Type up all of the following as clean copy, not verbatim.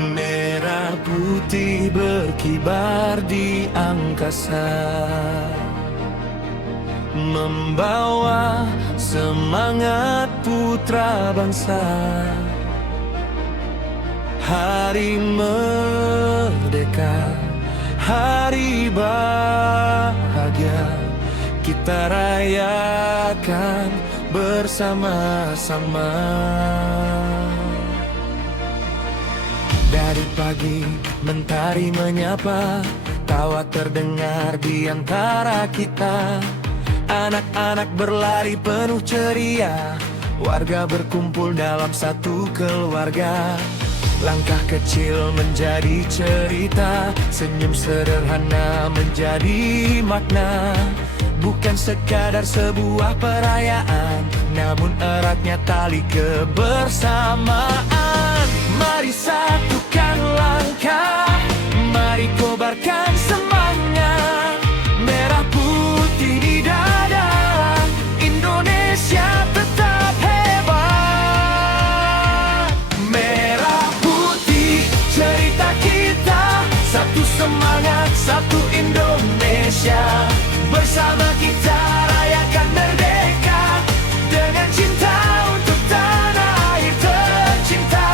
Merah putih berkibar di angkasa, membawa semangat putra bangsa. Hari merdeka, hari bahagia, kita rayakan bersama-sama. Dari pagi mentari menyapa, tawa terdengar di antara kita. Anak-anak berlari penuh ceria, warga berkumpul dalam satu keluarga. Langkah kecil menjadi cerita, senyum sederhana menjadi makna. Bukan sekadar sebuah perayaan, namun eratnya tali kebersamaan. Mari satukan langkah, mari kobarkan semangat. Merah putih di dada, Indonesia tetap hebat. Merah putih cerita kita, satu semangat, satu Indonesia. Bersama kita rayakan merdeka, dengan cinta untuk tanah air tercinta.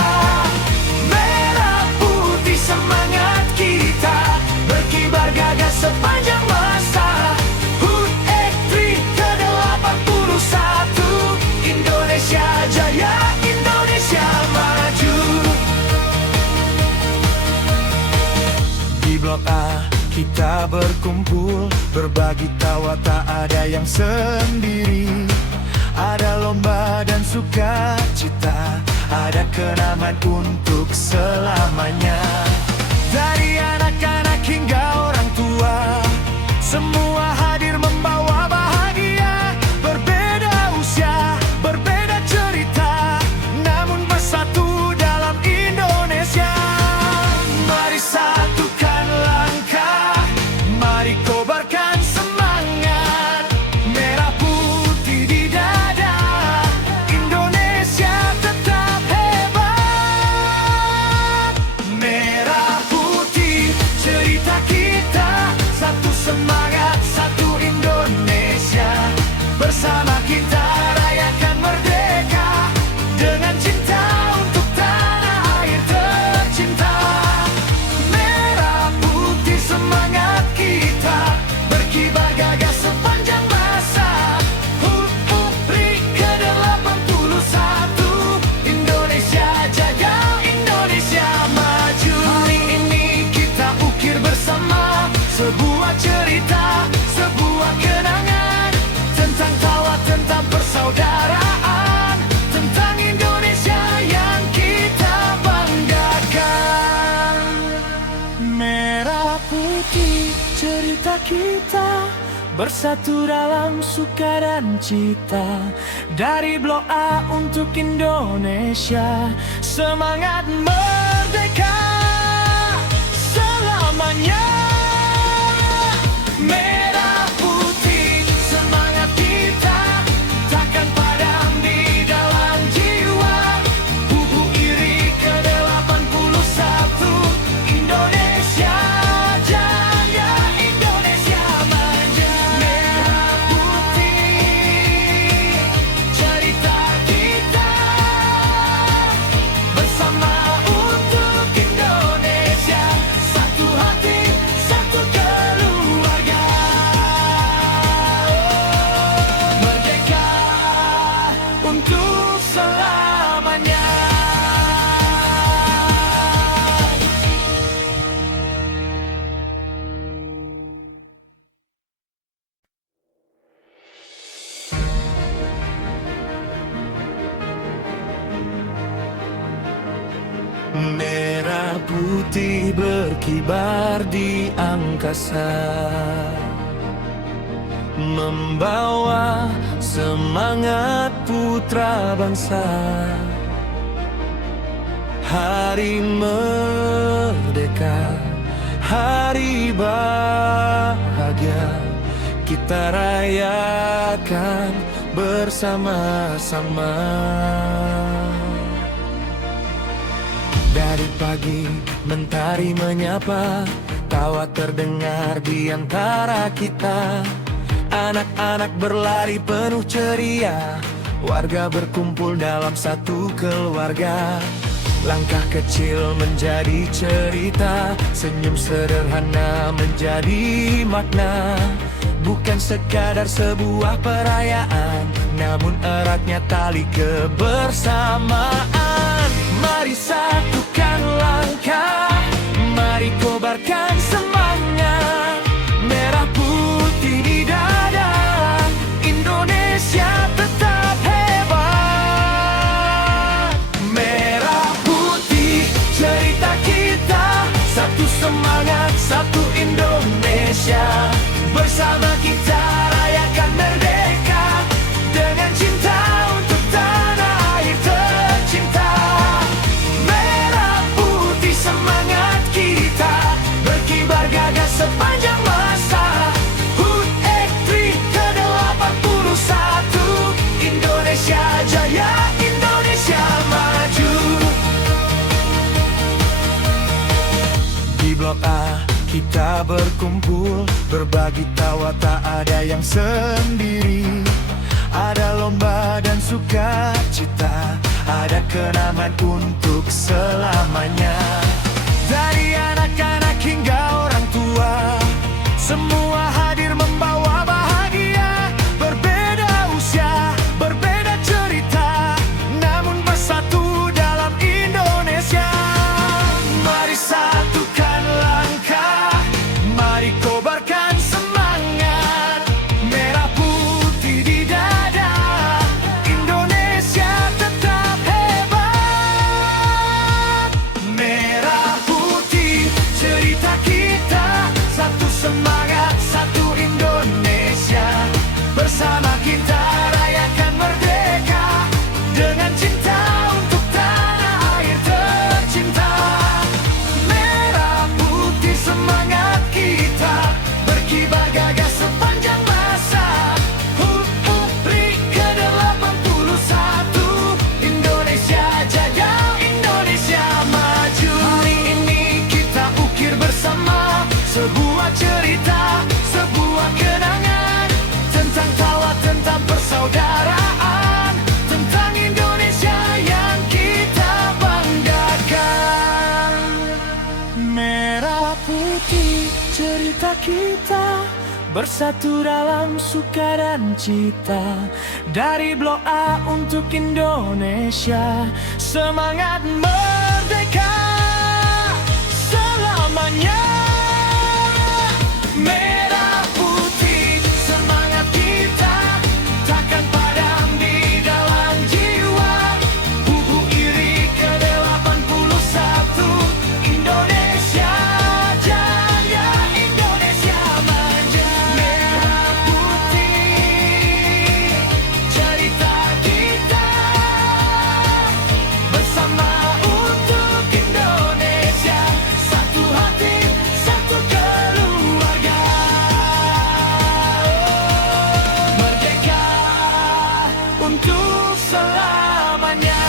Merah putih semangat kita, berkibar gagah sepanjang masa. HUT Ek-3 ke-81, Indonesia jaya, Indonesia maju. Di Blok A kita berkumpul, berbagi tawa tak ada yang sendiri. Ada lomba dan sukacita, ada kenangan untuk selamanya. Dari anak-anak hingga orang tua, semua hadir membawa bahagia. Berbeda usia, berbeda cerita, namun bersatu dalam Indonesia. Mari satukan langkah, mari kobarkan semangat. Merah putih di dada, Indonesia tetap hebat. Merah putih cerita kita, satu semangat, satu Indonesia. Bersama kita rayakan merdeka, dengan cinta untuk tanah air tercinta. Merah putih semangat kita, berkibar gagah sepanjang masa. HUT Ek-3 ke-81, Indonesia jaya, Indonesia maju. Hari ini kita ukir bersama sebuah cerita, sebuah kenangan, tentang tawa, tentang persaudaraan, tentang Indonesia yang kita banggakan. Merah putih cerita kita, bersatu dalam suka dan cita. Dari Blok A untuk Indonesia, semangat merdeka selamanya. Merah putih semangat kita, takkan padam di dalam jiwa. Bubu iri ke-81, Indonesia jaya, Indonesia maju. Merah putih cerita kita, bersama untuk Indonesia. Satu hati, satu keluarga. Merdeka untuk selamanya. Merah putih berkibar di angkasa, membawa semangat putra bangsa. Hari merdeka, hari bahagia, kita rayakan bersama-sama. Dari pagi, mentari menyapa, tawa terdengar di antara kita. Anak-anak berlari penuh ceria, warga berkumpul dalam satu keluarga. Langkah kecil menjadi cerita, senyum sederhana menjadi makna. Bukan sekadar sebuah perayaan, namun eratnya tali kebersamaan. Mari satukan langkah, mari kobarkan semangat. Merah putih di dada, Indonesia tetap hebat. Merah putih cerita kita, satu semangat, satu Indonesia. Bersama kita rayakan merdeka, dengan cinta untuk tanah air tercinta. Merah putih semangat kita, berkibar gagah sepanjang masa. HUT Ek-Tri ke-81, Indonesia jaya, Indonesia maju. Di Blok A kita berkumpul, berbagi tawa tak ada yang sendiri. Ada lomba dan sukacita, ada kenangan untuk selamanya. Dari anak-anak hingga orang tua, semua hadir membawa bahagia. Berbeda usia, berbeda cerita, namun bersatu dalam Indonesia. Mari satukan langkah, mari kobarkan semangat. Merah putih di dada, Indonesia tetap hebat. Merah putih cerita kita, satu semangat, satu Indonesia. Bersama kita rayakan merdeka, dengan cinta untuk tanah air tercinta. Merah putih semangat kita, berkibar gagah sepanjang masa. HUT Ek-Tri ke-81, Indonesia jaya, Indonesia maju. Hari ini kita ukir bersama sebuah cerita, sebuah kenangan, tentang tawa, tentang persaudaraan, tentang Indonesia yang kita banggakan. Merah putih cerita kita, bersatu dalam suka dan cita. Dari Blok A untuk Indonesia, semangat merdeka selamanya. Merah putih semangat kita, takkan padam di dalam jiwa. Bubu iri ke-81, Indonesia jaya, Indonesia maju. Merah putih cerita kita, bersama untuk Indonesia. Satu hati, satu keluarga. Merdeka untuk selamanya.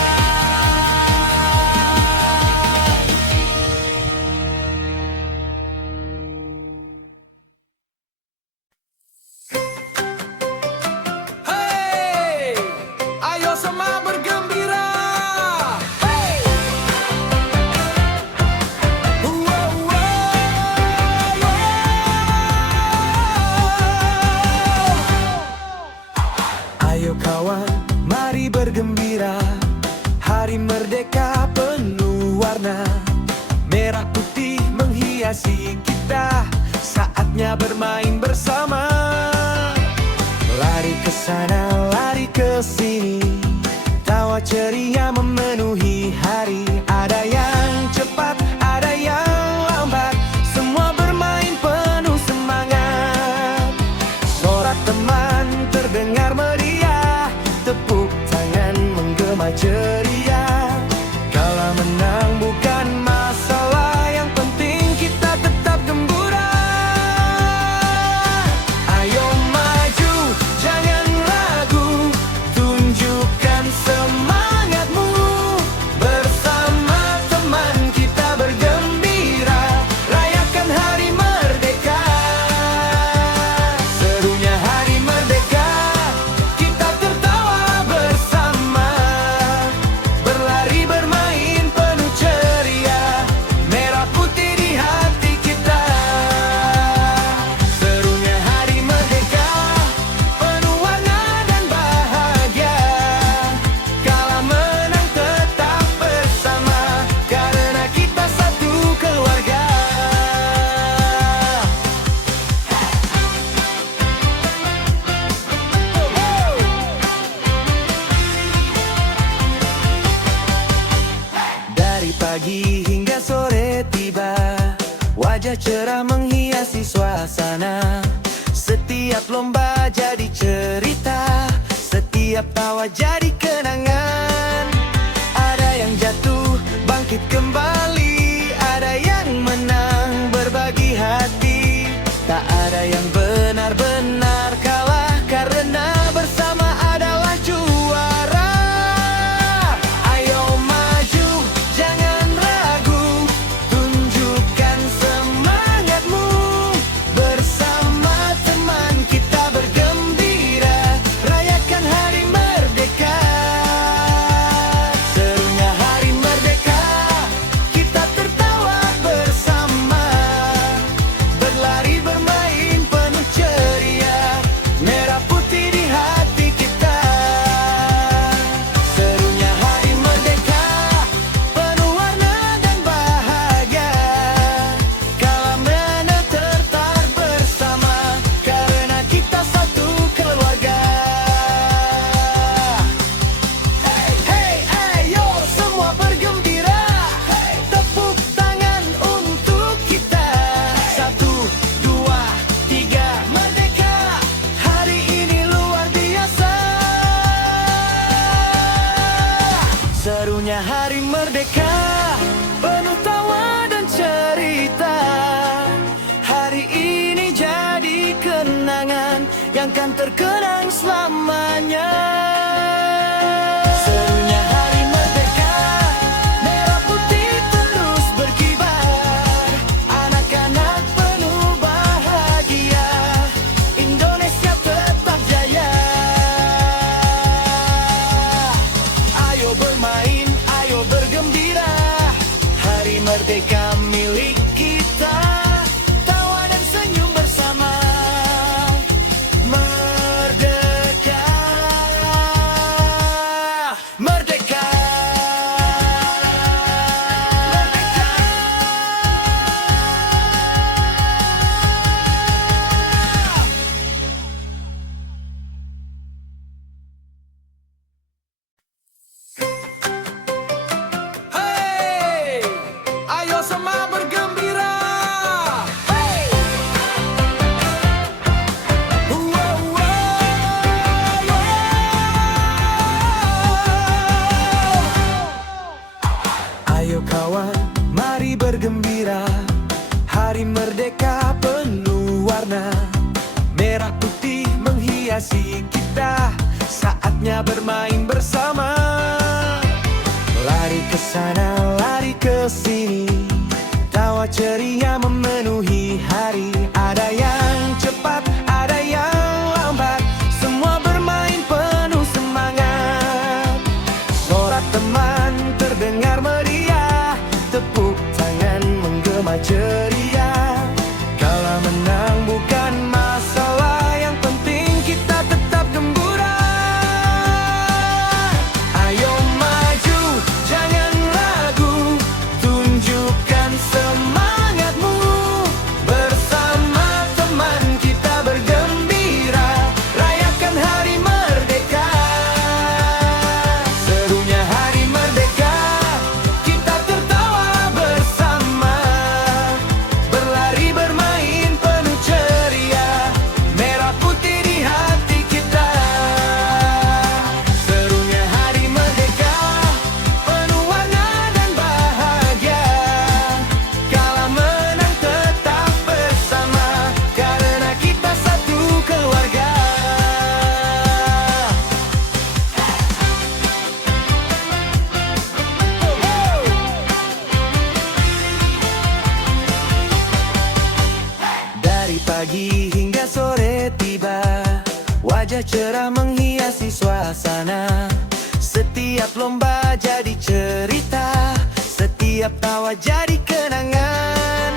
Hey, ayo semua bergembira. Hey, wow, wow, wow. Ayo kawan, mari bergembira. Hari merdeka penuh warna, merah putih menghiasi kita. Saatnya bermain bersama. Lari ke sana, lari ke sini, tawa ceria memenuhi hari. Ada yang cepat, ada yang lambat, semua bermain penuh semangat. Sorak teman terdengar meriah, tepuk tangan menggema ceria. Kalah menang bukan masalah, yang penting kita tetap gembira. Ayo maju, jangan ragu, tunjukkan semangatmu. Bersama teman kita Setiap tawa jadi kenangan. Ada yang jatuh, bangkit kembali. Ada yang menang, berbagi hati. Tak ada yang benar-benar kalah, karena bersama adalah juara. Ayo maju, jangan ragu, tunjukkan semangatmu. Bersama teman kita bergembira, rayakan hari merdeka. Serunya hari merdeka, kita tertawa bersama, berlari bermain penuh ceria, merah putih di hati kita. Serunya hari merdeka, penuh warna dan bahagia. Kala menang tertawa bersama, karena kita satu keluarga. Hey, ayo semua bergembira, tepuk tangan untuk kita. 1, 2, 3, merdeka. Hari ini luar biasa. Serunya hari merdeka, penuh tawa dan cerita. Hari ini jadi kenangan yang kan terkenang selamanya. Serunya hari merdeka, merah putih terus berkibar. Anak-anak penuh bahagia, Indonesia tetap jaya. Ayo bermain, ayo bergembira, hari merdeka milik kita. Tawa dan senyum bersama, merdeka. Merdeka. Hey, ayo semua bergembira. Hey. Wow, wow, wow. Ayo kawan, mari bergembira. Hari merdeka penuh warna, merah putih menghiasi kita. Saatnya bermain bersama, lari ke sana, lari ke sini. Tawa ceria memenuhi hari. Ada yang cepat, ada yang lambat, semua bermain penuh semangat. Sorak teman terdengar meriah, tepuk tangan menggema ceria. Kala menang bukan masalah, yang penting kita tetap gembira. Ayo maju, jangan ragu, tunjukkan semangatmu. Bersama teman kita bergembira, rayakan hari merdeka. Serunya hari merdeka, kita tertawa bersama, berlari bermain penuh ceria, merah putih di hati kita. Serunya hari merdeka, penuh warna dan bahagia. Kala menang tetap bersama, karena kita satu keluarga. Dari pagi hingga sore tiba, wajah cerah menghiasi suasana. Setiap lomba jadi cerita, setiap tawa jadi kenangan.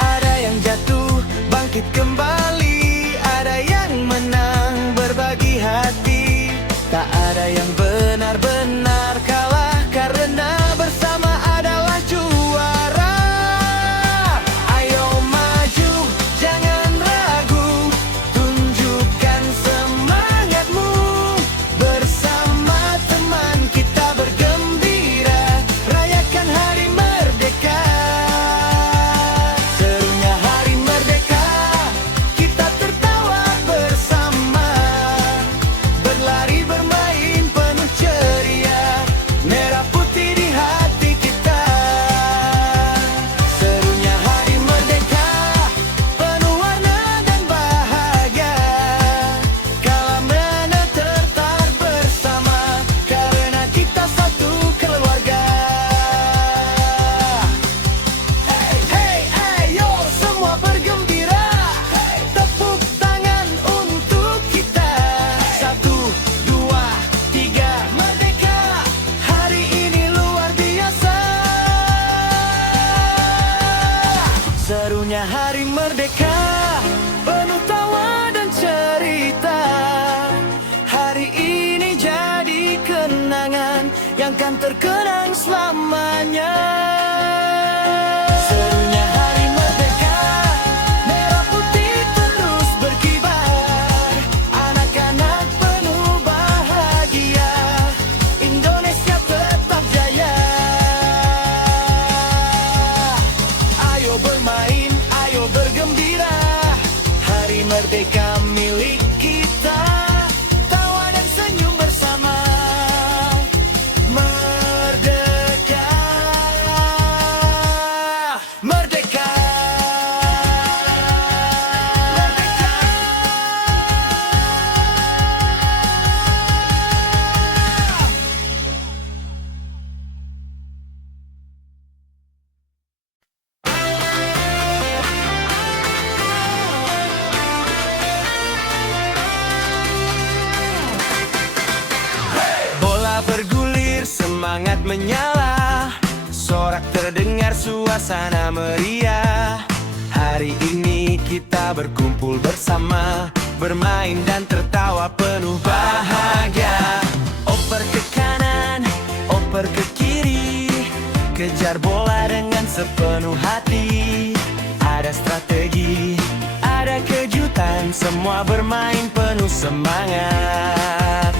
Ada yang jatuh, bangkit kembali. Ada yang menang, berbagi hati. Tak ada yang benar-benar kalah, karena bersama adalah juara. Ayo maju, jangan ragu, tunjukkan semangatmu. Bersama teman kita bergembira, rayakan hari merdeka. Serunya hari merdeka, kita tertawa bersama. kan terkenang selamanya. Serunya hari merdeka, merah putih terus berkibar, anak-anak penuh bahagia, Indonesia tetap jaya. Ayo bermain, ayo bergembira, hari merdeka milik kita, tawa dan senyum bersama. Merdeka, merdeka, merdeka. Bola bergulir, semangat menyala, sorak terdengar, suasana meriah. Hari ini kita berkumpul bersama, bermain dan tertawa penuh bahagia. Oper ke kanan, oper ke kiri, kejar bola dengan sepenuh hati. Ada strategi, ada kejutan, semua bermain penuh semangat.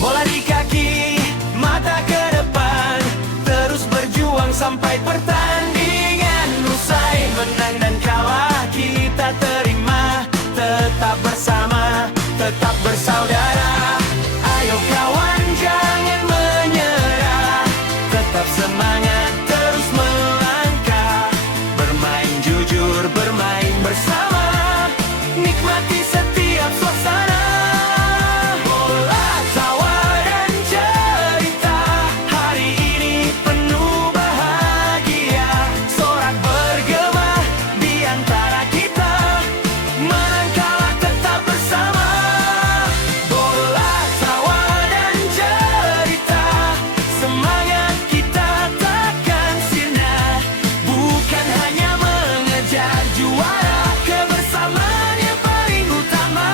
Bola di kaki, mata ke depan, terus berjuang sampai pertandingan usai. Menang dan kalah kita terima, tetap bersama, tetap bersaudara. Ayo kawan jangan menyerah, tetap semangat terus melangkah. Bermain jujur, bermain bersama, nikmati setiap suasana. Bola, tawa dan cerita, hari ini penuh bahagia. Sorak bergema di antara kita, menang kalah tetap bersama. Bola, tawa dan cerita, semangat kita takkan sirna, bukan hanya mengejar juara, kebersamaan yang paling utama.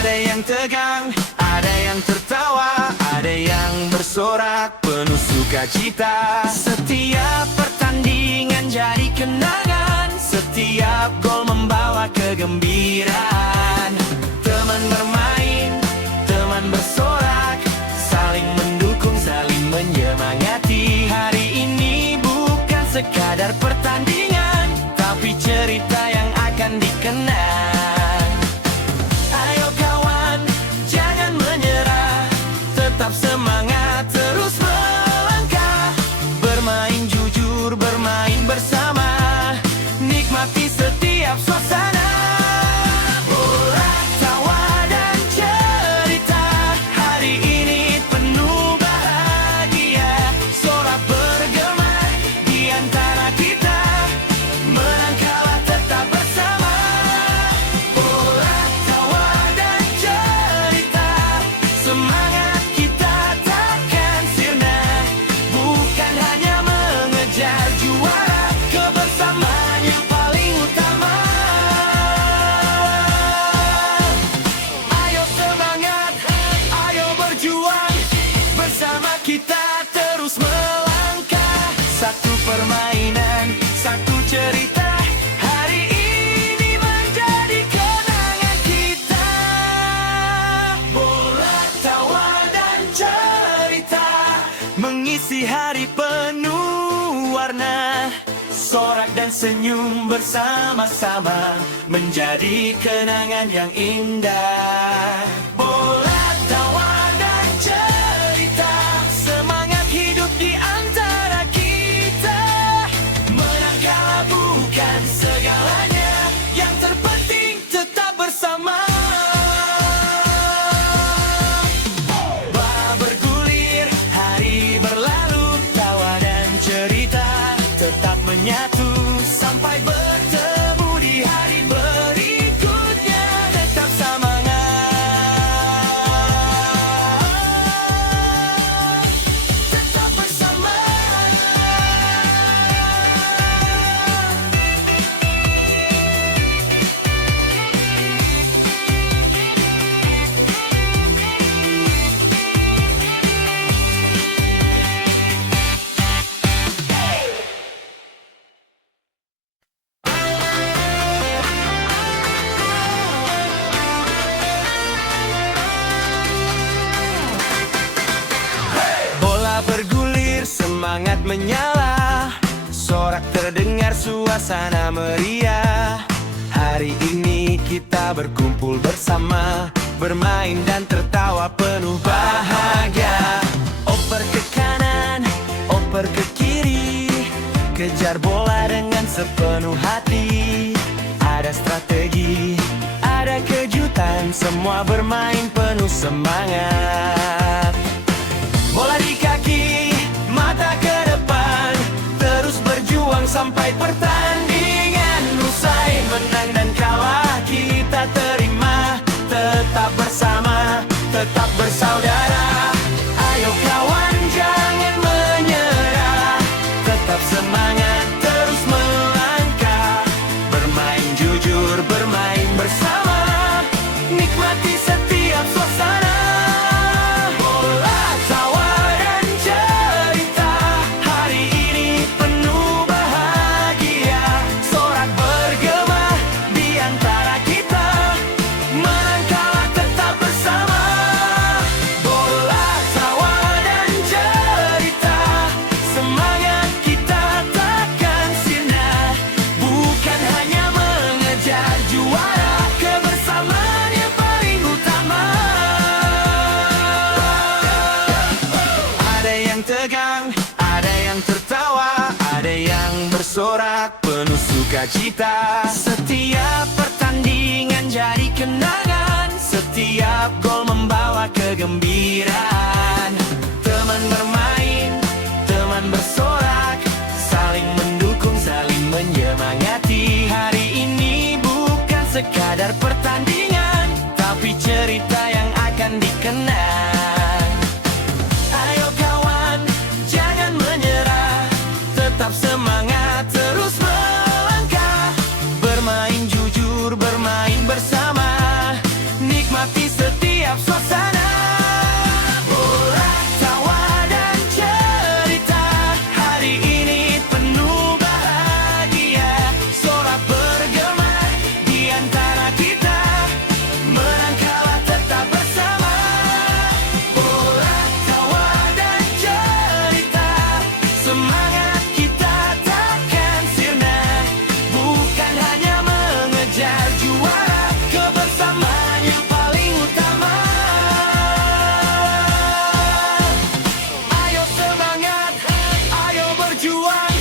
Ada yang tegang, ada yang tertawa, ada yang bersorak penuh sukacita. Setiap pertandingan jadi kenangan, setiap gol membawa kegembiraan. Teman bermain, teman bersorak, saling mendukung, saling menyemangati. Hari ini bukan sekadar pertandingan, tapi cerita yang akan dikenang. Ayo kawan, jangan menyerah, tetap semangat terus melangkah. Bermain jujur, bermain bersama, nikmati setiap suasana. Bola, tawa dan cerita, hari ini penuh bahagia. Sorak bergema di antara kita, menang kalah tetap bersama. Bola, tawa dan cerita, semangat kita takkan sirna, bukan hanya mengejar juara, kebersamaan yang paling utama. Ayo semangat, ayo berjuang, bersama kita terus melangkah. Satu permainan, satu cerita, hari ini menjadi kenangan kita. Bola, tawa dan cerita, mengisi hari penuh warna. Sorak dan senyum bersama-sama, menjadi kenangan yang indah. Bola, tawa dan cerita, semangat hidup di antara kita. Menang kalah bukan segalanya, yang terpenting tetap bersama. Bola bergulir, hari berlalu, tawa dan cerita tetap menyatu sampai bertemu di hari berikutnya. Tetap semangat. semangat menyala, sorak terdengar, suasana meriah. Hari ini kita berkumpul bersama, bermain dan tertawa penuh bahagia. Oper ke kanan, oper ke kiri, kejar bola dengan sepenuh hati. Ada strategi, ada kejutan, semua bermain penuh semangat. Bola di kaki, mata ke depan, terus berjuang sampai pertandingan usai. Menang dan kalah kita terima, tetap bersama, tetap bersaudara. Ayo kawan, jangan menyerah, tetap semangat, terus melangkah. Bermain jujur, bermain bersama, nikmati setiap suasana. Bola, tawa, dan cerita, hari ini penuh bahagia. Sorak bergema di antara kita, menang kalah tetap bersama. Bola, tawa, dan cerita, semangat kita takkan sirna, bukan hanya mengejar juara, kebersamaan yang paling utama. Ada yang tegang, ada yang tertawa, ada yang bersorak penuh sukacita. Setiap pertandingan jadi kenangan, setiap gol membawa kegembiraan. Teman bermain, teman bersorak, saling mendukung, saling menyemangati. Hari ini bukan sekadar pertandingan, tapi cerita yang akan dikenang. Ayo kawan, jangan menyerah, tetap semangat, terus melangkah. Bermain jujur, bermain bersama, nikmati setiap suasana. Bola, tawa, dan cerita, hari ini penuh bahagia. Sorak bergema di antara kita, menang kalah tetap bersama. Bola, tawa, dan cerita, semangat kita takkan sirna, bukan hanya mengejar juara, kebersamaan yang paling utama. Ayo semangat, ayo berjuang,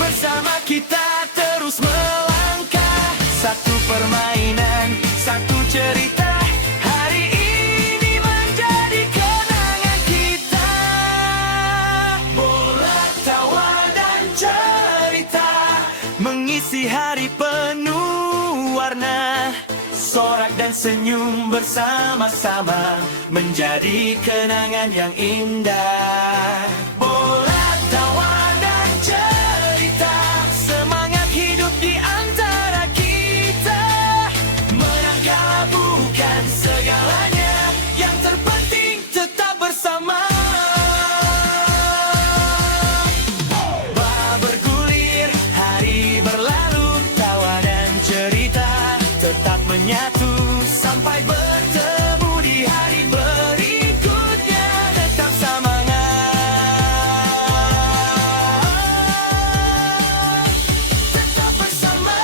bersama kita terus melangkah. Satu permainan, satu cerita, hari ini menjadi kenangan kita. Bola, tawa, dan cerita, mengisi hari penuh warna. Sorak dan senyum bersama-sama, menjadi kenangan yang indah. Bola, tawa, dan cerita, semangat hidup di antara kita. Menang kalah bukan segalanya, yang terpenting tetap bersama. Bola bergulir, hari berlalu, tawa dan cerita tetap menyatu sampai bertemu di hari berikutnya. Tetap semangat, tetap bersama.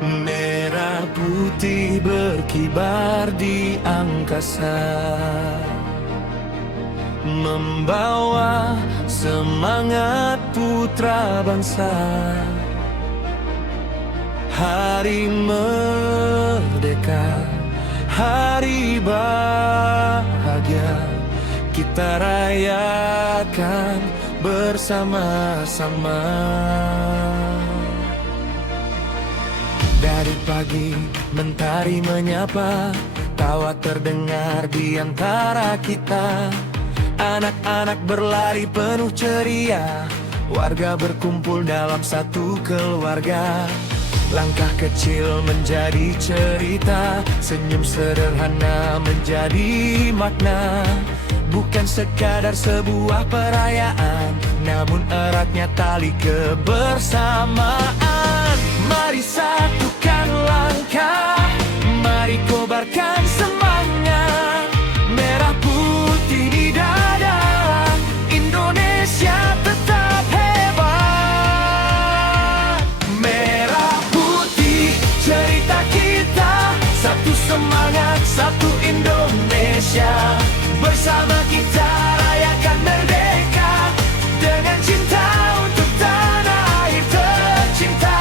Merah putih berkibar di angkasa, membawa semangat putra bangsa. Hari merdeka, hari bahagia, kita rayakan bersama-sama. Dari pagi mentari menyapa, tawa terdengar di antara kita. Anak-anak berlari penuh ceria, warga berkumpul dalam satu keluarga. Langkah kecil menjadi cerita, senyum sederhana menjadi makna. Bukan sekadar sebuah perayaan, namun eratnya tali kebersamaan. Mari satukan langkah, mari kobarkan semangat. Merah putih di dada, Indonesia tetap hebat. Merah putih cerita kita, satu semangat, satu Indonesia. Bersama kita rayakan merdeka, dengan cinta untuk tanah air tercinta.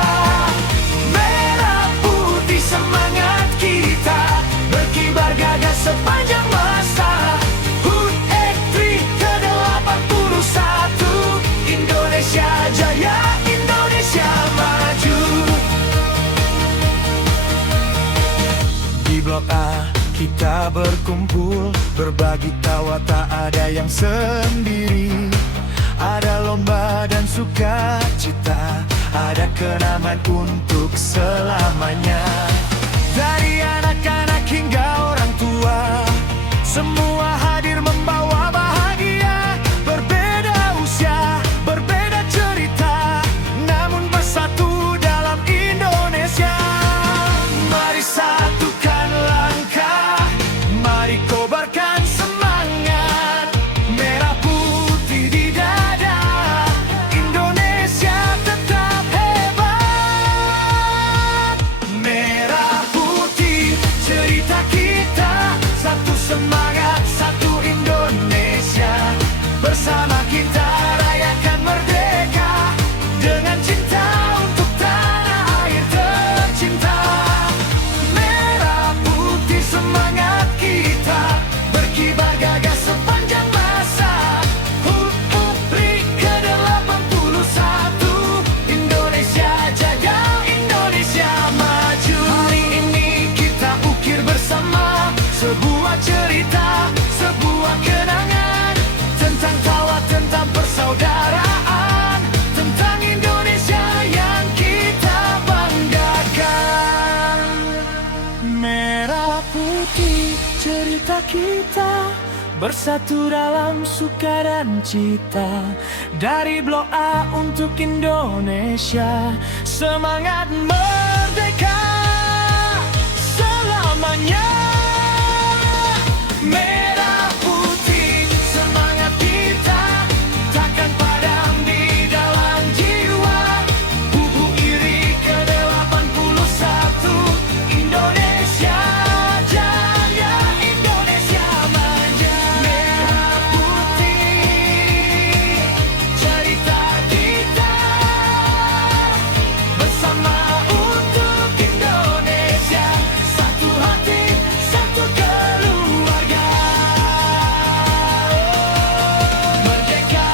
Merah putih semangat kita, berkibar gagah sepanjang masa. HUT Ek-Tri ke-81, Indonesia jaya, Indonesia maju. Di Blok A kita berkumpul, berbagi tawa tak ada yang sendiri. Ada lomba dan sukacita, ada kenangan untuk selamanya. Dari anak-anak hingga orang tua, semua hadir membawa bahagia. Berbeda usia, berbeda cerita, namun bersatu dalam Indonesia. Mari satukan langkah, mari kobarkan semangat. Merah putih di dada, Indonesia tetap hebat. Merah putih cerita kita, satu semangat, satu Indonesia. Bersama kita rayakan merdeka, dengan cinta untuk tanah air tercinta. Merah putih semangat kita, berkibar gagah sepanjang masa. HUT Ek-Tri ke-81, Indonesia jaya, Indonesia maju. Hari ini kita ukir bersama sebuah cerita, sebuah kenangan, tentang tawa, tentang persaudaraan, tentang Indonesia yang kita banggakan. Merah putih cerita kita, bersatu dalam suka dan cita. Dari Blok A untuk Indonesia, semangat merdeka selamanya. Merah putih semangat kita, takkan padam di dalam jiwa. Bubu iri ke-81, Indonesia jaya, Indonesia maju. Merah putih cerita kita, bersama untuk Indonesia. Satu hati, satu keluarga. Merdeka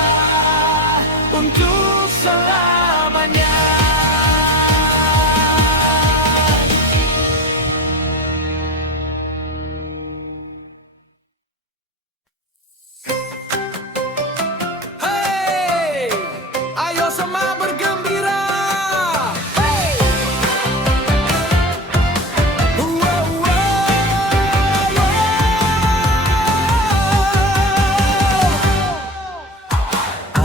untuk selamanya. Hey, ayo semua bergembira. Hey, wow, wow,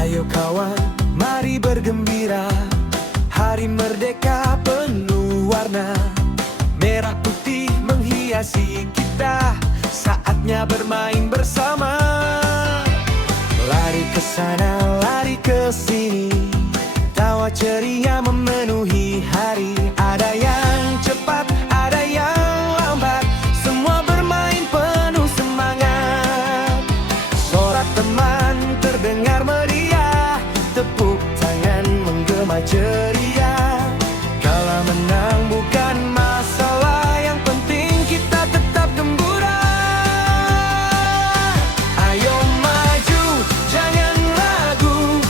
ayo kawan, mari bergembira. Hari merdeka penuh warna, merah putih menghiasi kita. Saatnya bermain bersama. Lari ke sana, lari ke sini, tawa ceria memenuhi hari. Ada yang cepat, ada yang lambat, semua bermain penuh semangat. Sorak teman terdengar meriah, tepuk tangan menggema ceria. Kalah menang bukan masalah, yang penting kita tetap gembira. Ayo maju, jangan ragu,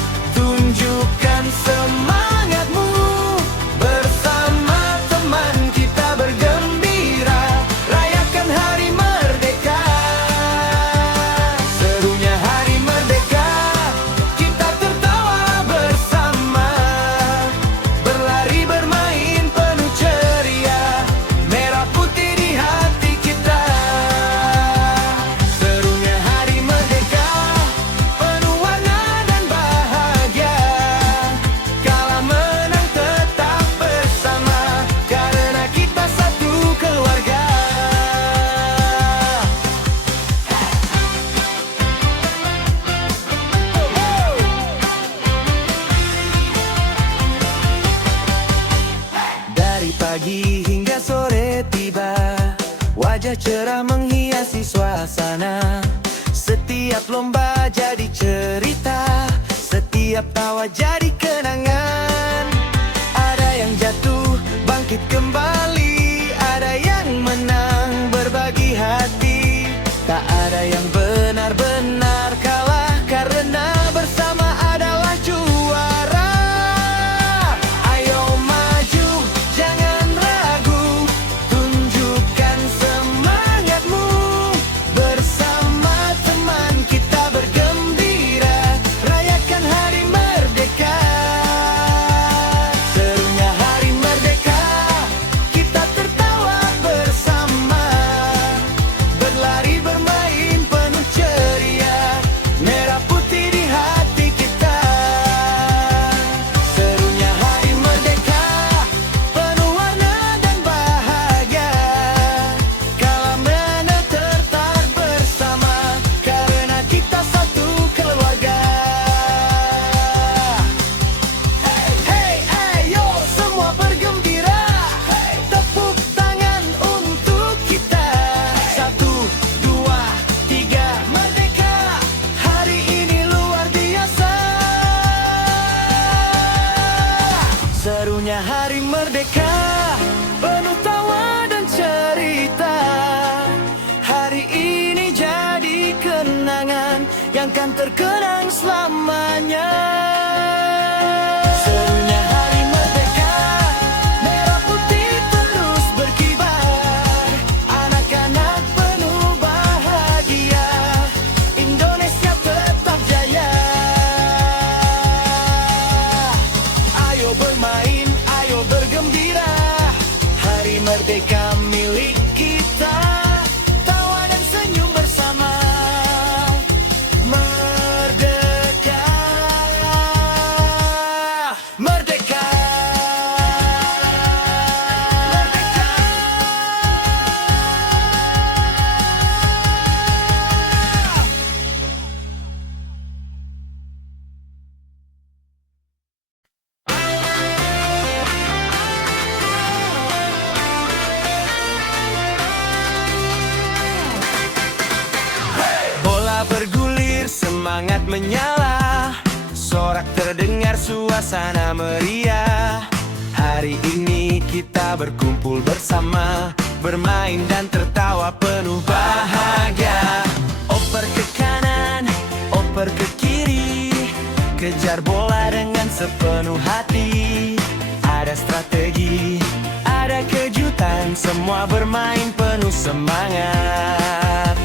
lomba jadi cerita, setiap tawa jadi kenangan. Ada yang jatuh, bangkit kembali, ada yang menang, berbagi hati. Tak ada yang benar-benar kalah, karena bersama adalah juara. Ayo maju, jangan ragu, tunjukkan semangatmu. Bersama teman kita bergembira, rayakan hari merdeka. Serunya hari merdeka, kita tertawa bersama, berlari bermain penuh ceria, merah putih di hati kita. Serunya hari merdeka, penuh warna dan bahagia, kala menetap bersama, karena kita satu keluarga. Hey, ayo semua bergembira, tepuk tangan untuk kita. 1, 2, 3, merdeka. Hari ini luar biasa. Serunya hari merdeka, penuh tawa dan cerita. Hari ini jadi kenangan yang kan terkenang selamanya. Serunya hari merdeka, merah putih terus berkibar, anak-anak penuh bahagia, Indonesia tetap jaya. Ayo bermain, ayo bergembira, hari merdeka milik kita, tawa dan senyum bersama. Merdeka, merdeka, merdeka. Bola bergulir, semangat menyala, sorak terdengar, suasana meriah. Hari ini kita berkumpul bersama, bermain dan tertawa penuh bahagia. Oper ke kanan, oper ke kiri, kejar bola dengan sepenuh hati. Ada strategi, ada kejutan, semua bermain penuh semangat.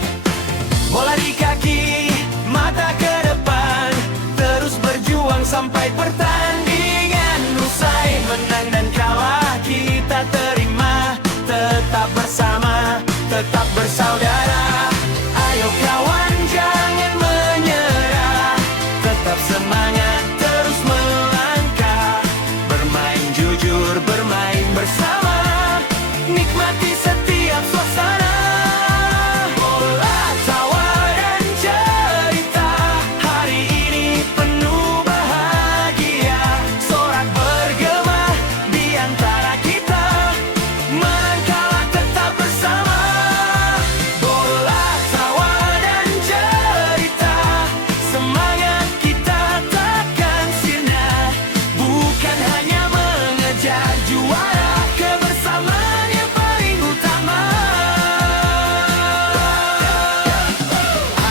Bola di kaki, mata ke depan, terus berjuang sampai pertandingan usai. Menang dan kalah kita terima, tetap bersama, tetap bersaudara. Ayo kawan jangan menyerah, tetap semangat terus melangkah, bermain jujur, bermain bersama, nikmati setiap suasana. Bola, tawa dan cerita, hari ini penuh bahagia, sorak bergema di antara kita, menang kalah tetap bersama. Bola, tawa dan cerita, semangat kita takkan sirna, bukan hanya mengejar juara, kebersamaan yang paling utama.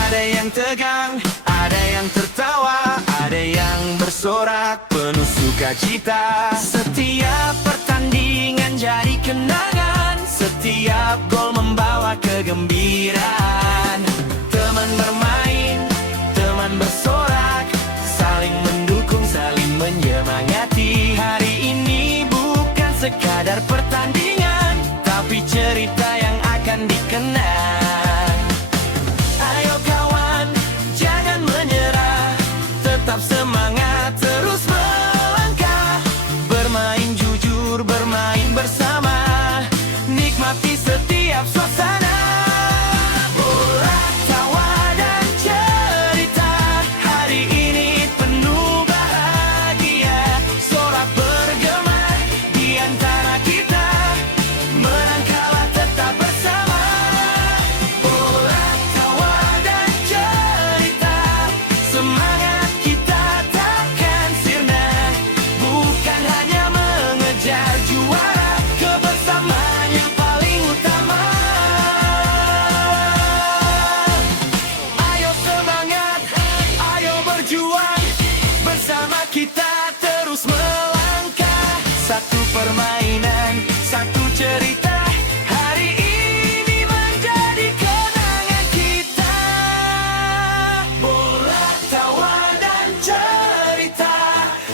Ada yang tegang, ada yang tertawa, ada yang bersorak penuh sukacita. Setiap pertandingan jadi kenangan, setiap gol membawa kegembiraan. Teman bermain, teman bersorak, saling mendukung, saling menyemangati. Hari ini bukan sekadar pertandingan, tapi cerita yang akan dikenang. Ayo kawan, jangan menyerah, tetap semangat terus melangkah, bermain jujur, bermain bersama, nikmati setiap suasana. Bola, permainan, satu cerita. Hari ini menjadi kenangan kita. Bola, tawa, dan cerita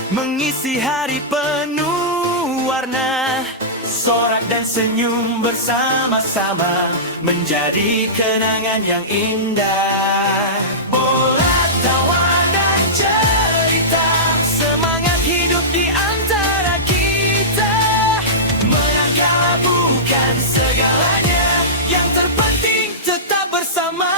mengisi hari penuh warna. Sorak dan senyum bersama-sama menjadi kenangan yang indah. Bola, tawa, dan cerita, semangat hidup di antara kita. Menang kalah bukan segalanya, yang terpenting tetap bersama.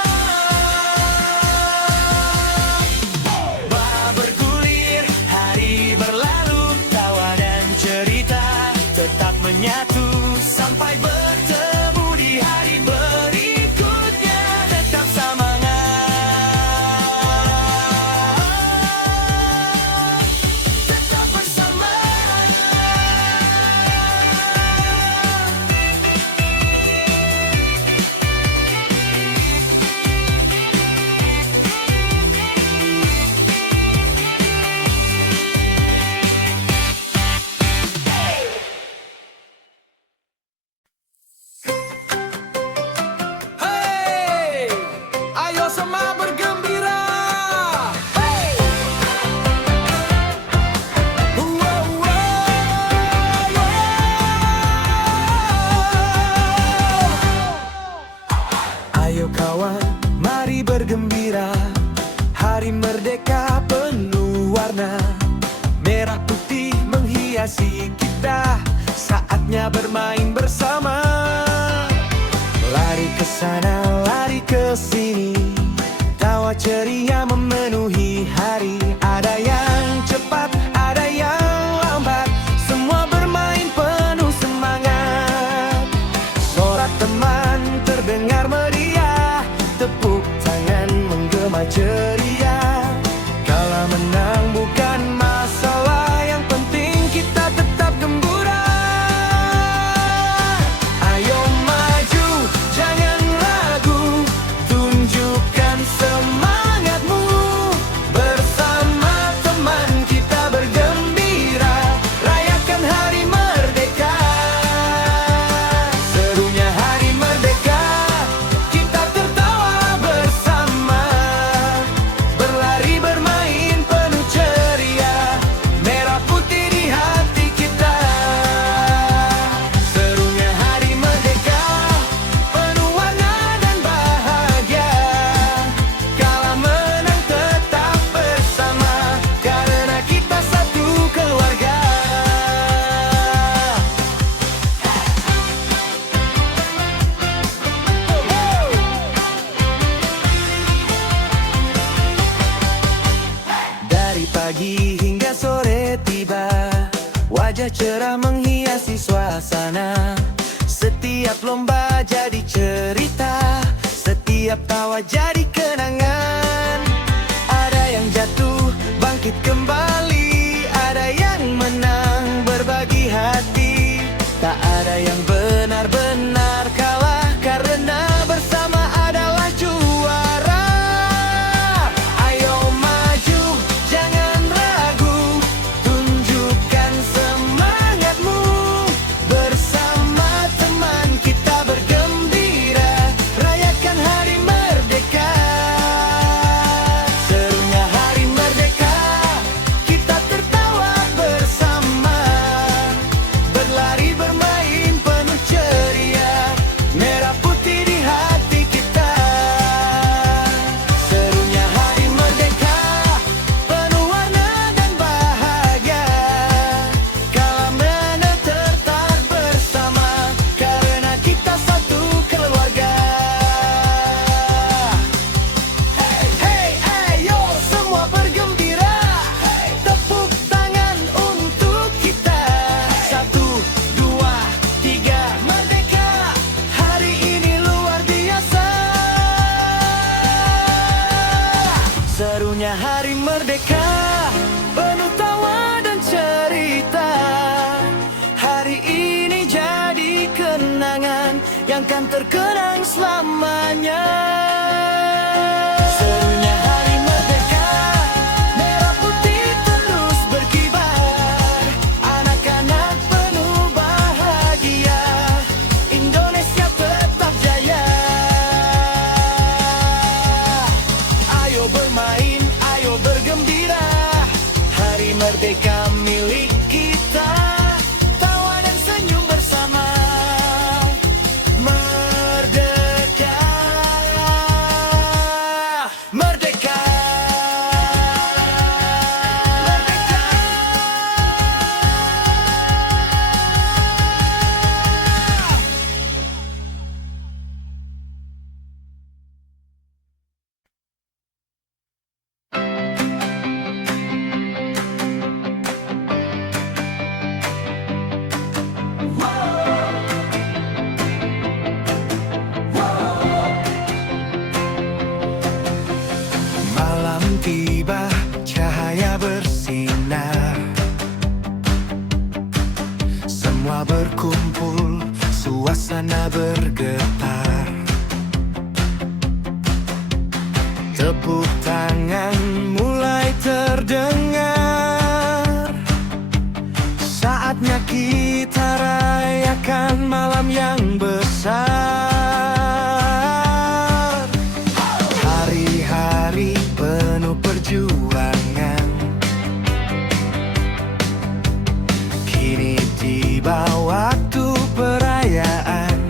Bola bergulir, hari berlalu, tawa dan cerita tetap menyatu sampai bertemu di hari berikutnya. Tetap semangat, tetap bersama. Hey, ayo semua bergembira. Hey, wow, wow, wow. Ayo kawan, mari bergembira. Hari merdeka penuh warna, merah putih menghiasi kita. Saatnya bermain bersama. Lari ke sana, lari ke sini, tawa ceria memenuhi hari. Ada yang cepat, ada yang lambat, semua bermain penuh semangat. Sorak teman terdengar meriah, tepuk tangan menggema ceria. Kalah menang bukan masalah, yang penting kita tetap gembira. Ayo maju, jangan ragu, tunjukkan semangatmu. Bersama teman kita bergembira, rayakan hari merdeka. Serunya hari merdeka, kita tertawa bersama. Berlari bermain penuh ceria, merah putih di hati kita. Serunya hari merdeka, penuh warna dan bahagia. Kalah menang tetap bersama, karena kita satu keluarga. Dari pagi hingga sore tiba, wajah cerah menghiasi suasana. Setiap lomba jadi cerita, setiap tawa jadi kenangan. Ada yang jatuh, bangkit kembali, ada yang menang, berbagi hati. Tak ada yang benar-benar kalah, karena bersama adalah juara. Ayo maju, jangan ragu, tunjukkan semangatmu. Bersama teman kita bergembira, rayakan hari merdeka. Serunya hari merdeka, kita tertawa bersama. Berlari bermain penuh ceria, merah putih di hati kita. Serunya hari merdeka, penuh warna dan bahagia. Kalah menang tetap bersama, karena kita satu keluarga. Hey, ayo semua bergembira, tepuk tangan untuk kita. Satu, dua, tiga, merdeka. Hari ini luar biasa. Serunya hari merdeka, penuh tawa dan cerita. Hari ini jadi kenangan yang kan terkenang selamanya. Serunya hari merdeka, merah putih terus berkibar. Anak-anak penuh Tepuk tangan mulai terdengar. Saatnya kita rayakan malam yang besar. Hari-hari penuh perjuangan, kini tiba waktu perayaan.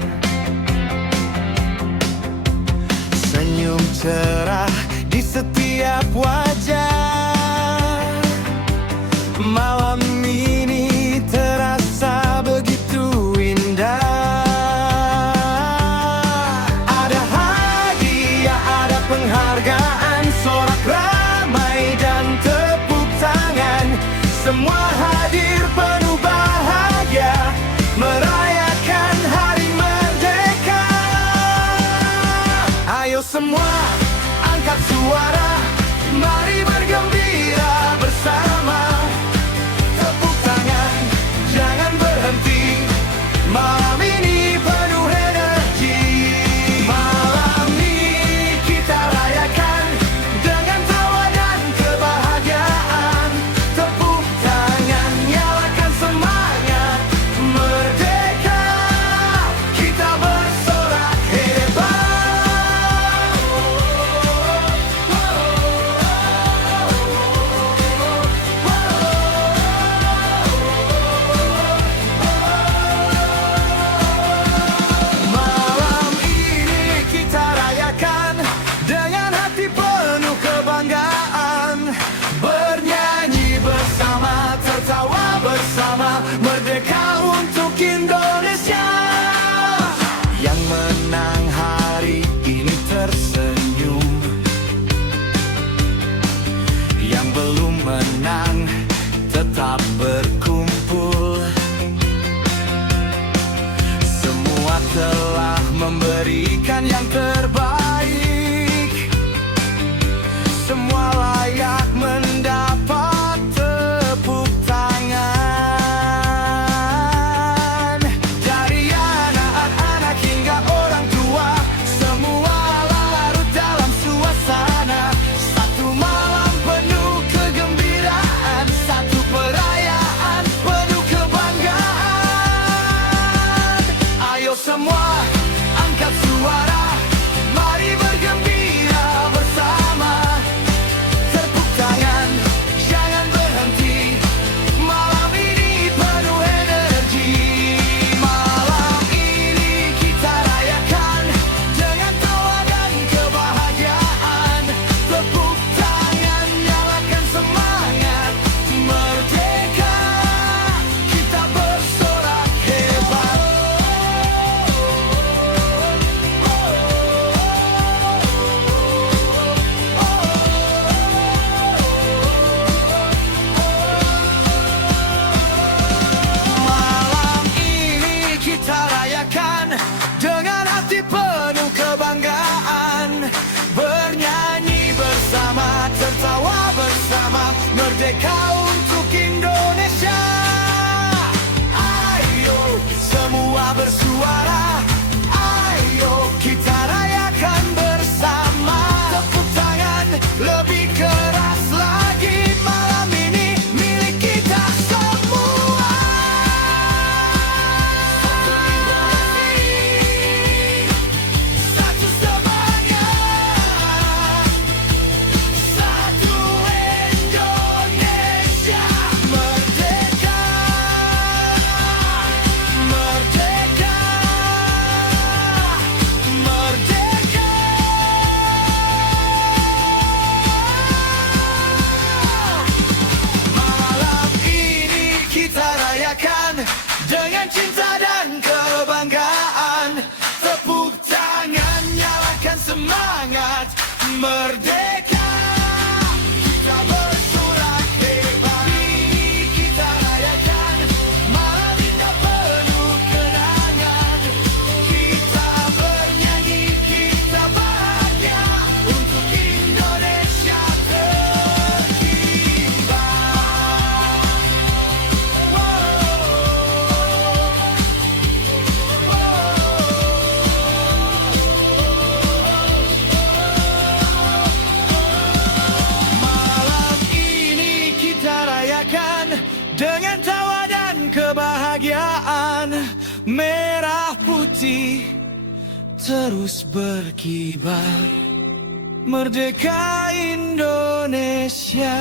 Senyum cerah di setiap wajah. Malam ini terasa begitu indah. Ada hadiah, ada penghargaan, sorak ramai dan tepuk tangan. Semua hadir penuh bahagia, merayakan hari merdeka. Ayo semua angkat suara, mari bergembira bersama. Tepuk tangan, jangan berhenti. Malam ini penuh energi. Malam ini kita rayakan dengan tawa dan kebahagiaan. Tepuk tangan, nyalakan semangat. Merdeka, kita bersorak hebat. Malam ini kita rayakan dengan hati penuh kebanggaan. Bernyanyi bersama, tertawa bersama, merdeka untuk Indonesia. Yang menang hari ini tersenyum, yang belum menang tetap berkumpul. Semua telah memberikan yang terbaik. Semua layak mendapat tepuk tangan. Dari anak-anak hingga orang tua, semua larut dalam suasana. Satu malam penuh kegembiraan, satu perayaan penuh kebanggaan. Ayo semua angkat suara, mari bergembira bersama. Tepuk tangan, jangan berhenti. Malam ini penuh energi. Malam ini kita rayakan dengan tawa dan kebahagiaan. Tepuk tangan, nyalakan semangat. Merdeka, kita bersorak hebat. Malam ini kita rayakan dengan hati penuh kebanggaan. Bernyanyi bersama, tertawa bersama, merdeka untuk Indonesia. Ayo semua bersuara, ayo kita rayakan bersama. Tepuk tangan lebih keras lagi. Malam ini milik kita semua. Satu Indonesia, satu semangat, satu Indonesia. Merdeka, merdeka, merdeka. merah putih terus berkibar. Merdeka Indonesia.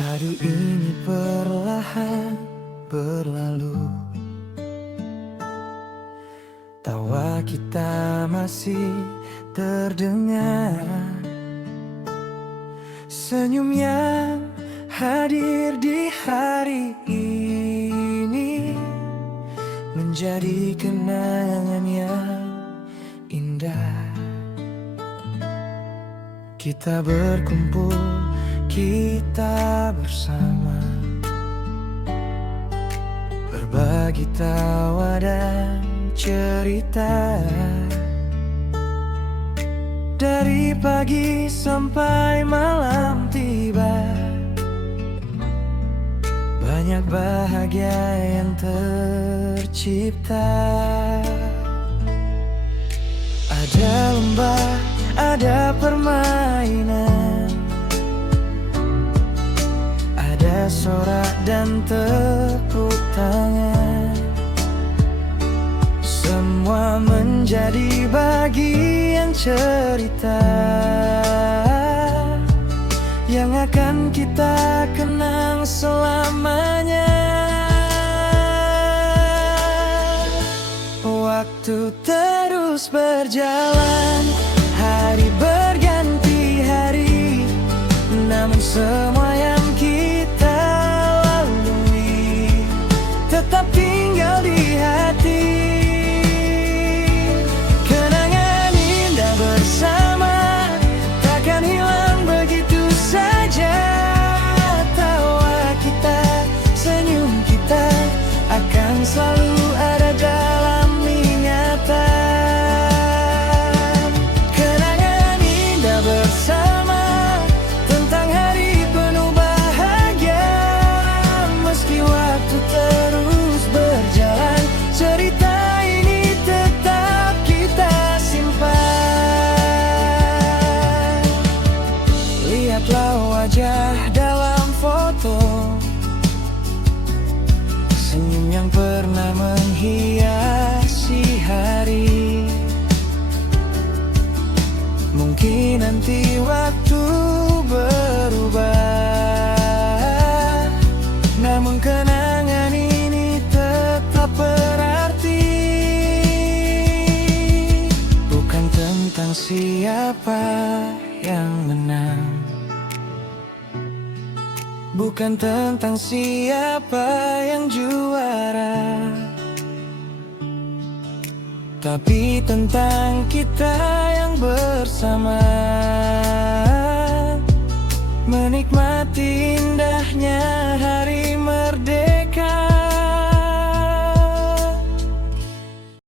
Hari ini perlahan berlalu, tawa kita masih terdengar, senyum yang hadir di hari ini menjadi kenangan yang indah. Kita berkumpul, kita bersama, berbagi tawa dan cerita. Dari pagi sampai malam tiba, banyak bahagia yang tercipta. Ada lomba, ada permainan, ada sorak dan tepuk tangan. Semua menjadi bagian cerita yang akan kita kenang selamanya. Waktu terus berjalan, hari berganti hari, namun semua yang kita lalui tetap tinggal di hati. Kenangan indah bersama takkan hilang begitu saja. Tawa kita, senyum kita akan selalu ada dalam ingatan. Kenangan indah bersama tentang hari penuh bahagia. Meski waktu terus berjalan, cerita ini tetap kita simpan. Lihatlah wajah dalam foto, senyum yang pernah menghiasi hari. Mungkin nanti waktu berubah, namun kenangan ini tetap berarti. Bukan tentang siapa yang menang, bukan tentang siapa yang juara, tapi tentang kita yang bersama, menikmati indahnya hari.